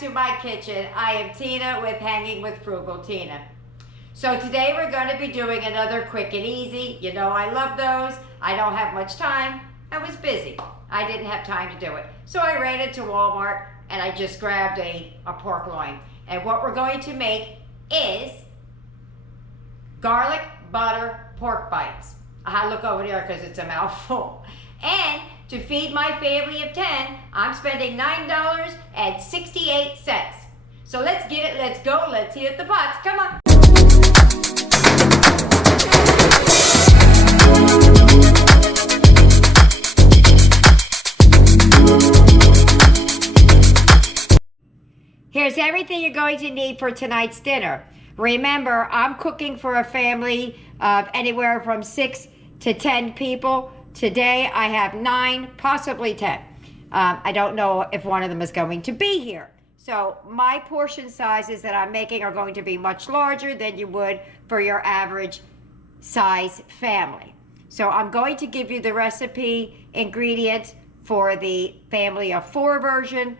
to my kitchen. I am Tina with Hanging with Frugal Tina. So today we're going to be doing another quick and easy. You know I love those. I don't have much time. I was busy. I didn't have time to do it. So I ran into Walmart and I just grabbed a pork loin. And what we're going to make is garlic butter pork bites. I look over there because it's a mouthful. And to feed my family of 10, I'm spending $9.68. So let's get it, let's go, let's hit the pots. Come on. Here's everything you're going to need for tonight's dinner. Remember, I'm cooking for a family of anywhere from 6 to 10 people. Today I have 9, possibly 10. I don't know if one of them is going to be here. So my portion sizes that I'm making are going to be much larger than you would for your average size family. So I'm going to give you the recipe ingredients for the family of 4 version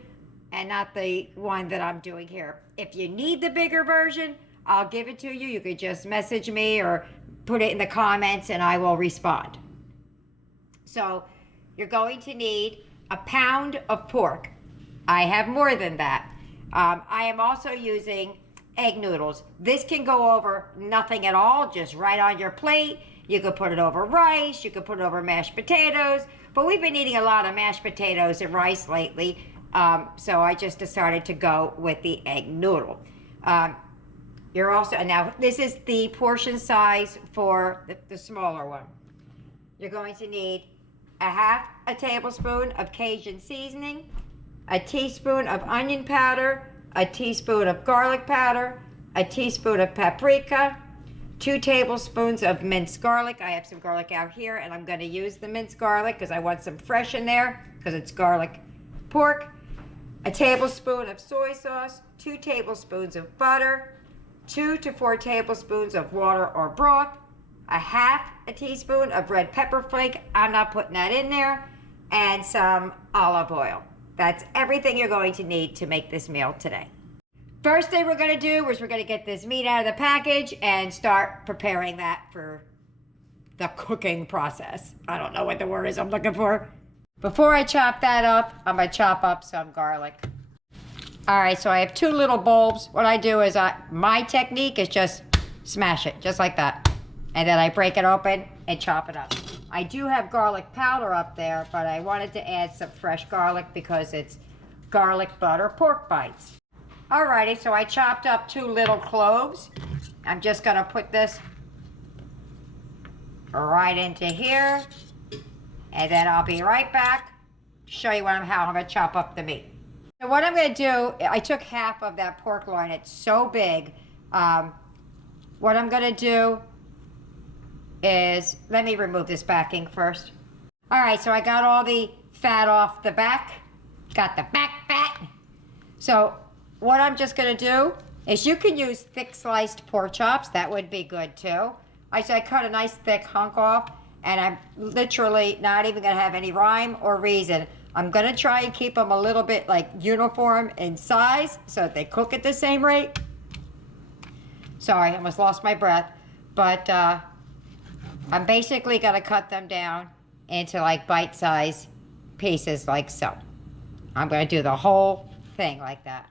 and not the one that I'm doing here. If you need the bigger version, I'll give it to you. You could just message me or put it in the comments and I will respond. So you're going to need a pound of pork. I have more than that. I am also using egg noodles. This can go over nothing at all, just right on your plate. You could put it over rice, you could put it over mashed potatoes, but we've been eating a lot of mashed potatoes and rice lately, so I just decided to go with the egg noodle. You're also, now this is the portion size for the smaller one. You're going to need a half a tablespoon of Cajun seasoning, a teaspoon of onion powder, a teaspoon of garlic powder, a teaspoon of paprika, 2 tablespoons of minced garlic. I have some garlic out here and I'm going to use the minced garlic because I want some fresh in there because it's garlic pork, a tablespoon of soy sauce, 2 tablespoons of butter, 2 to 4 tablespoons of water or broth, a half a teaspoon of red pepper flake, I'm not putting that in there, and some olive oil. That's everything you're going to need to make this meal today. First thing we're going to do is we're going to get this meat out of the package and start preparing that for the cooking process. I don't know what the word is I'm looking for. Before I chop that up, I'm going to chop up some garlic. All right, so I have 2 little bulbs. What I do is my technique is just smash it, just like that. And then I break it open and chop it up. I do have garlic powder up there, but I wanted to add some fresh garlic because it's garlic butter pork bites. Alrighty, so I chopped up 2 little cloves. I'm just gonna put this right into here. And then I'll be right back to show you how I'm gonna chop up the meat. So what I'm gonna do, I took half of that pork loin. It's so big. What I'm gonna do is, let me remove this backing first. All right, so I got all the fat off the back. Got the back fat. So what I'm just gonna do is, you can use thick sliced pork chops. That would be good too. I cut a nice thick hunk off and I'm literally not even gonna have any rhyme or reason. I'm gonna try and keep them a little bit like uniform in size so that they cook at the same rate. Sorry, I almost lost my breath. But I'm basically gonna cut them down into like bite-sized pieces like so. I'm gonna do the whole thing like that.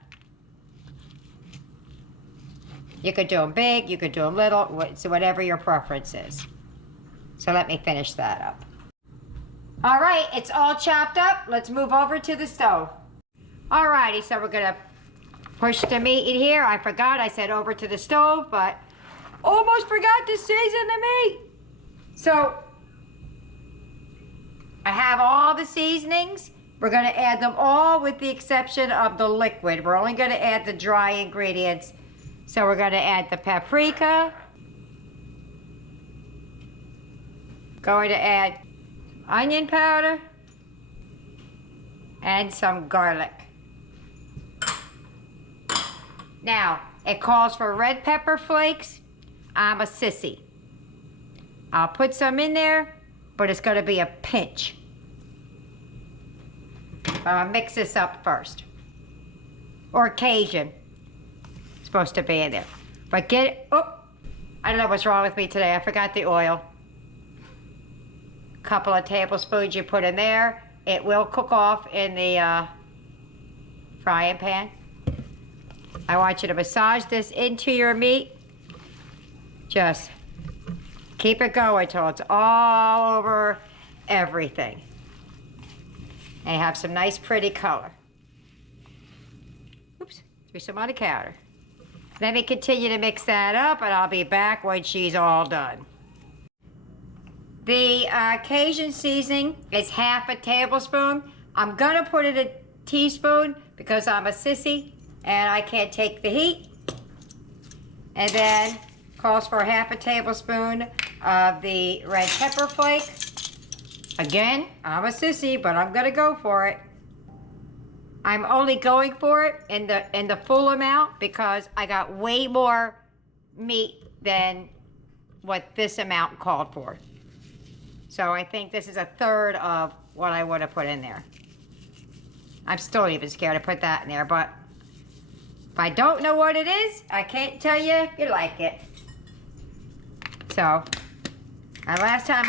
You could do them big, you could do them little, so whatever your preference is. So let me finish that up. All right, it's all chopped up. Let's move over to the stove. All righty, so we're gonna push the meat in here. I forgot, I said over to the stove, but almost forgot to season the meat. So I have all the seasonings. We're gonna add them all with the exception of the liquid. We're only gonna add the dry ingredients. So we're gonna add the paprika. Going to add onion powder and some garlic. Now, it calls for red pepper flakes. I'm a sissy. I'll put some in there, but it's gonna be a pinch. I'll mix this up first. or Cajun. It's supposed to be in there. But get it, oh, I don't know what's wrong with me today. I forgot the oil. Couple of tablespoons you put in there. It will cook off in the frying pan. I want you to massage this into your meat. Just keep it going till it's all over everything. And you have some nice pretty color. Oops, threw some on the counter. Let me continue to mix that up and I'll be back when she's all done. The Cajun seasoning is half a tablespoon. I'm gonna put it a teaspoon because I'm a sissy and I can't take the heat. And then calls for half a tablespoon of the red pepper flake. Again, I'm a sissy, but I'm gonna go for it. I'm only going for it in the full amount because I got way more meat than what this amount called for. So I think this is a third of what I would have put in there. I'm still even scared to put that in there, but if I don't know what it is, I can't tell you if you like it. So, the last time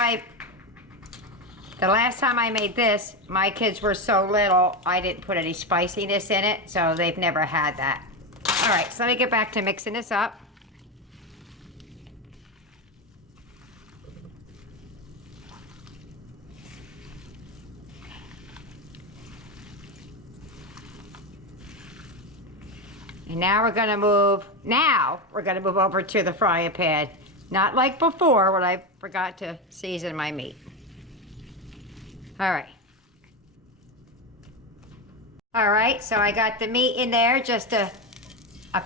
I made this, my kids were so little, I didn't put any spiciness in it, so they've never had that. All right, so let me get back to mixing this up. And now we're gonna move over to the frying pan. Not like before when I forgot to season my meat. All right, so I got the meat in there, just a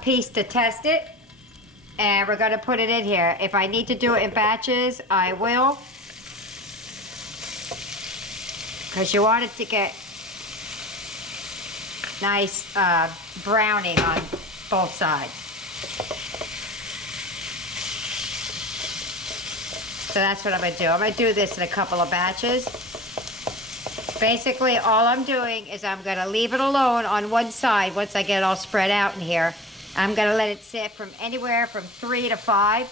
piece to test it. And we're gonna put it in here. If I need to do it in batches, I will. Because you want it to get nice browning on both sides. So that's what I'm gonna do. I'm gonna do this in a couple of batches. Basically, all I'm doing is I'm gonna leave it alone on one side once I get it all spread out in here. I'm gonna let it sit from anywhere from 3 to 5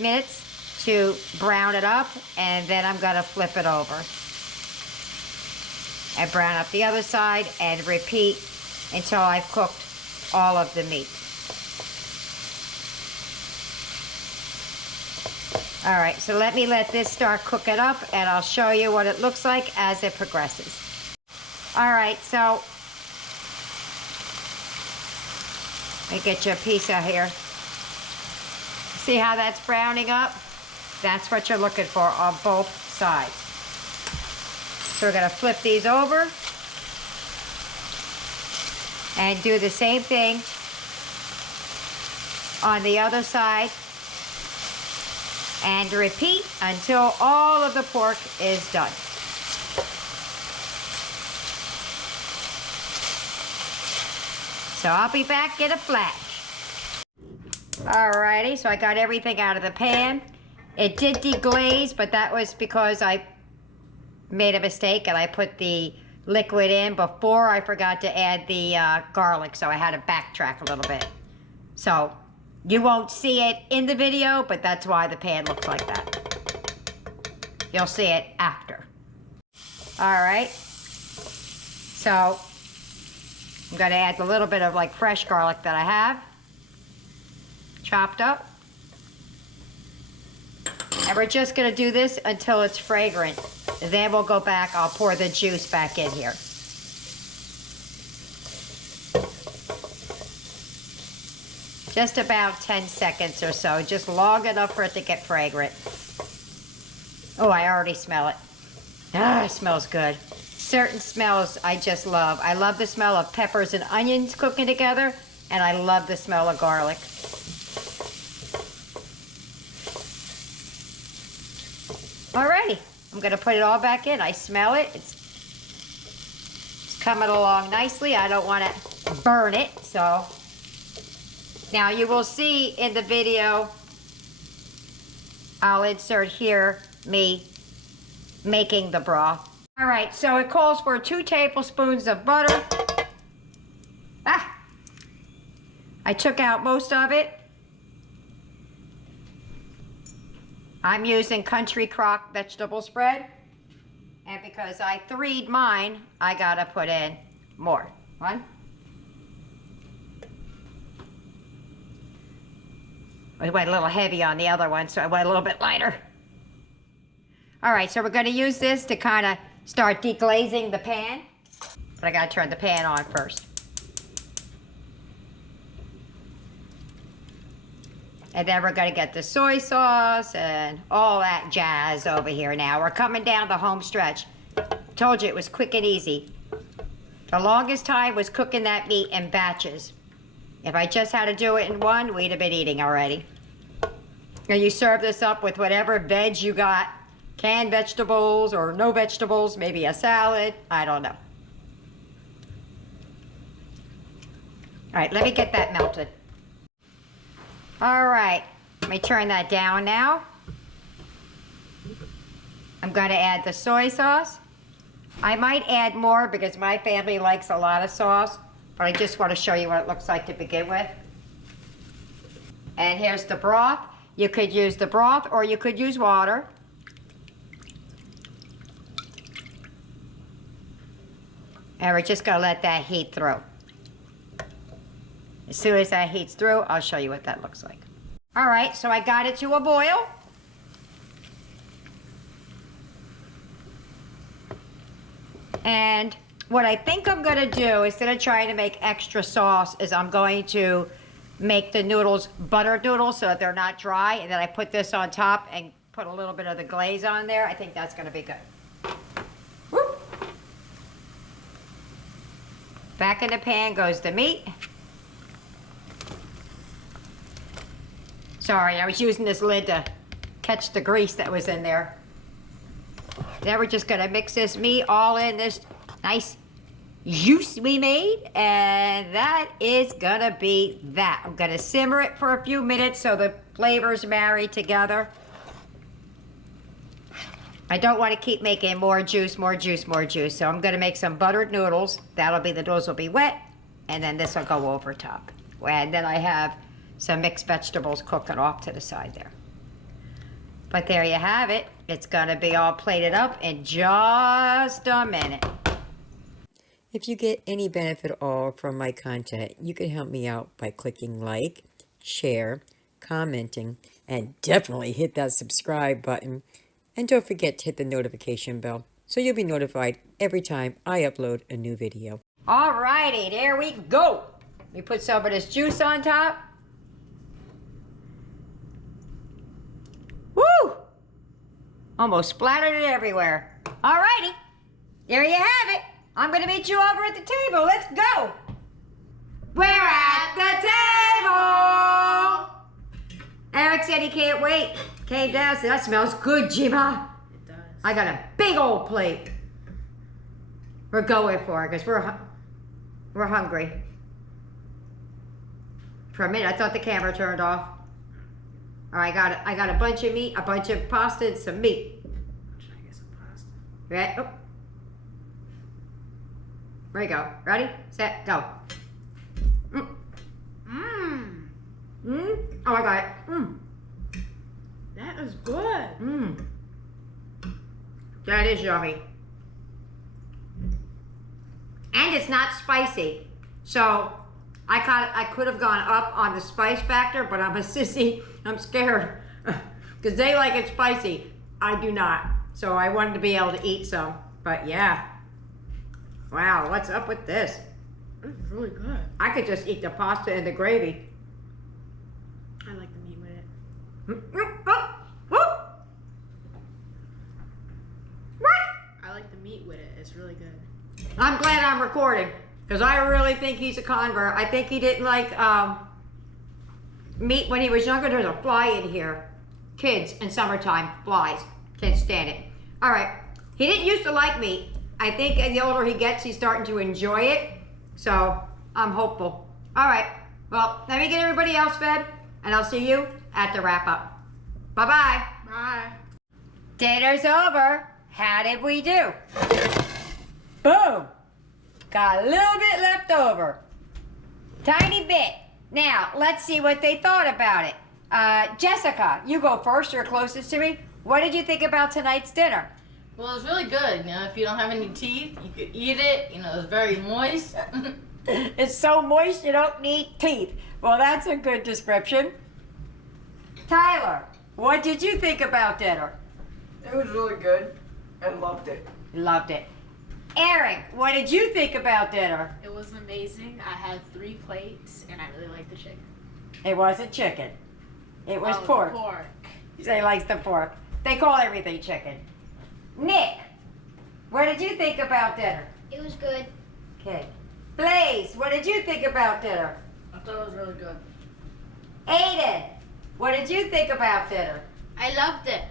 minutes to brown it up, and then I'm gonna flip it over. And brown up the other side and repeat until I've cooked all of the meat. All right, so let this start cooking up and I'll show you what it looks like as it progresses. All right, so let me get you a piece out here. See how that's browning up? That's what you're looking for on both sides. So we're gonna flip these over and do the same thing on the other side and repeat until all of the pork is done. So I'll be back in a flash. Alrighty, so I got everything out of the pan. It did deglaze, but that was because I made a mistake and I put the liquid in before I forgot to add the garlic, so I had to backtrack a little bit. So you won't see it in the video, but that's why the pan looks like that. You'll see it after. All right, so I'm gonna add a little bit of like fresh garlic that I have chopped up. And we're just gonna do this until it's fragrant. Then we'll go back, I'll pour the juice back in here. Just about 10 seconds or so, just long enough for it to get fragrant. Oh, I already smell it. Ah, it smells good. Certain smells I just love. I love the smell of peppers and onions cooking together, and I love the smell of garlic. Alrighty, I'm gonna put it all back in. I smell it. It's coming along nicely. I don't want to burn it, so. Now you will see in the video, I'll insert here me making the broth. All right, so it calls for 2 tablespoons of butter. I took out most of it. I'm using Country Crock vegetable spread. And because I threed mine, I gotta put in more. One. I went a little heavy on the other one, so I went a little bit lighter. All right, so we're gonna use this to kind of start deglazing the pan. But I gotta turn the pan on first. And then we're gonna get the soy sauce and all that jazz over here now. We're coming down the home stretch. Told you it was quick and easy. The longest time was cooking that meat in batches. If I just had to do it in one, we'd have been eating already. And you serve this up with whatever veg you got. Canned vegetables or no vegetables, maybe a salad, I don't know. All right, let me get that melted. All right, let me turn that down now. I'm gonna add the soy sauce. I might add more because my family likes a lot of sauce, but I just want to show you what it looks like to begin with. And here's the broth. You could use the broth or you could use water. And we're just gonna let that heat through. As soon as that heats through, I'll show you what that looks like. All right, so I got it to a boil. And what I think I'm gonna do, instead of trying to make extra sauce, is I'm going to make the noodles buttered noodles so that they're not dry, and then I put this on top and put a little bit of the glaze on there. I think that's gonna be good. Whoop. Back in the pan goes the meat. Sorry, I was using this lid to catch the grease that was in there. Then we're just gonna mix this meat all in this nice juice we made, and that is gonna be that. I'm gonna simmer it for a few minutes so the flavors marry together. I don't want to keep making more juice, more juice, more juice, so I'm gonna make some buttered noodles. That'll be, the noodles will be wet, and then this will go over top. And then I have some mixed vegetables cooking off to the side there. But there you have it. It's gonna be all plated up in just a minute. If you get any benefit at all from my content, you can help me out by clicking like, share, commenting, and definitely hit that subscribe button. And don't forget to hit the notification bell so you'll be notified every time I upload a new video. All righty, there we go. We put some of this juice on top. Woo! Almost splattered it everywhere. All righty, there you have it. I'm gonna meet you over at the table. Let's go. We're at the table. Eric said he can't wait. Came down, said, that smells good, Jima. It does. I got a big old plate. We're going for it because we're hungry. For a minute, I thought the camera turned off. All right, I got a bunch of meat, a bunch of pasta, and some meat. I'm trying to get some pasta. Ready? Oh. There you go. Ready, set, go. Mm. Mmm. Mm. Oh, I got it. Mm. That is good. Mm. That is yummy. And it's not spicy. So I could have gone up on the spice factor, but I'm a sissy. I'm scared because they like it spicy. I do not. So I wanted to be able to eat some. But yeah. Wow, what's up with this? It's really good. I could just eat the pasta and the gravy. I like the meat with it. I like the meat with it. It's really good. I'm glad I'm recording because I really think he's a convert. I think he didn't like meat when he was younger. There's a fly in here. Kids in summertime, flies. Can't stand it. All right. He didn't used to like meat. I think the older he gets, he's starting to enjoy it. So I'm hopeful. All right. Well, let me get everybody else fed, and I'll see you at the wrap up. Bye-bye. Bye. Dinner's over. How did we do? Boom. Got a little bit left over. Tiny bit. Now, let's see what they thought about it. Jessica, you go first. You're closest to me. What did you think about tonight's dinner? Well, it's really good. You know, if you don't have any teeth, you could eat it. You know, it's very moist. It's so moist you don't need teeth. Well, that's a good description. Tyler, what did you think about dinner? It was really good. I loved it. Loved it. Eric, what did you think about dinner? It was amazing. I had 3 plates, and I really liked the chicken. It wasn't chicken. It was Oh, pork. Pork. He likes the pork. They call everything chicken. Nick, what did you think about dinner? It was good. Okay. Blaze, what did you think about dinner? I thought it was really good. Aiden, what did you think about dinner? I loved it.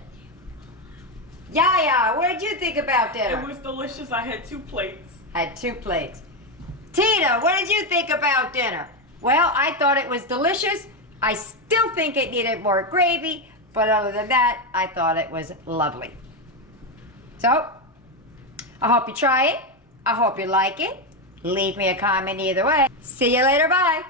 Yaya, what did you think about dinner? It was delicious. I had 2 plates. Had 2 plates. Tina, what did you think about dinner? Well, I thought it was delicious. I still think it needed more gravy, but other than that, I thought it was lovely. So, I hope you try it. I hope you like it. Leave me a comment either way. See you later. Bye.